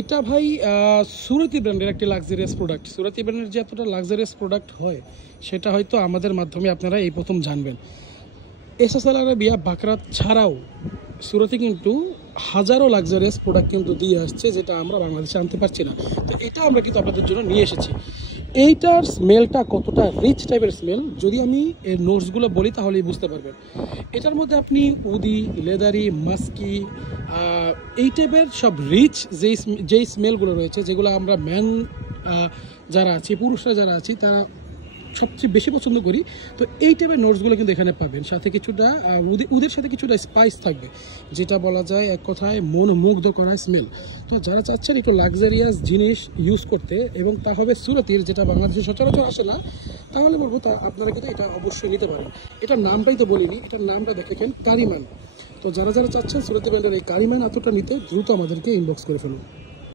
এটা ভাই সুরতি ব্র্যান্ডের একটি লাক্সারিয়াস প্রোডাক্ট। সুরতি ব্র্যান্ডের যে এতটা লাক্সারিয়াস প্রোডাক্ট হয় সেটা হয়তো আমাদের মাধ্যমে আপনারা এই প্রথম জানবেন। এসএসএল আরাবিয়া বাকরাত ছাড়াও সুরতি কিন্তু হাজারো লাক্সারিয়াস প্রোডাক্ট কিন্তু দিয়ে আসছে, যেটা আমরা বাংলাদেশে আনতে পারছি না। তো এটা আমরা কিন্তু আপনাদের জন্য নিয়ে এসেছি। এইটার স্মেলটা কতটা রিচ টাইপের স্মেল, যদি আমি এর নোটসগুলো বলি তাহলেই বুঝতে পারবেন। এটার মধ্যে আপনি উদি, লেদারি, মাস্কি, এই টাইপের সব রিচ যেই স্মেলগুলো রয়েছে, যেগুলো আমরা ম্যান যারা আছি, পুরুষরা যারা আছি, তারা সবচেয়ে বেশি পছন্দ করি। তো এই টাইপের নোটসগুলো কিন্তু এখানে পাবেন। সাথে কিছুটা উদের সাথে কিছুটা স্পাইস থাকবে, যেটা বলা যায় এক কথায় মন মুগ্ধ করা স্মেল। তো যারা চাচ্ছেন একটু লাক্সারিয়াস জিনিস ইউজ করতে, এবং তা হবে সুরতির, যেটা বাংলাদেশে সচরাচর আসে না, তাহলে বলবো তা আপনারা কিন্তু এটা অবশ্যই নিতে পারেন। এটার নামটাই তো বলিনি, এটার নামটা দেখেন কারিমান। তো যারা যারা চাচ্ছেন সুরতি ব্র্যান্ডের এই কারিমান এতটা নিতে, দ্রুত আমাদেরকে ইনবক্স করে ফেলুন।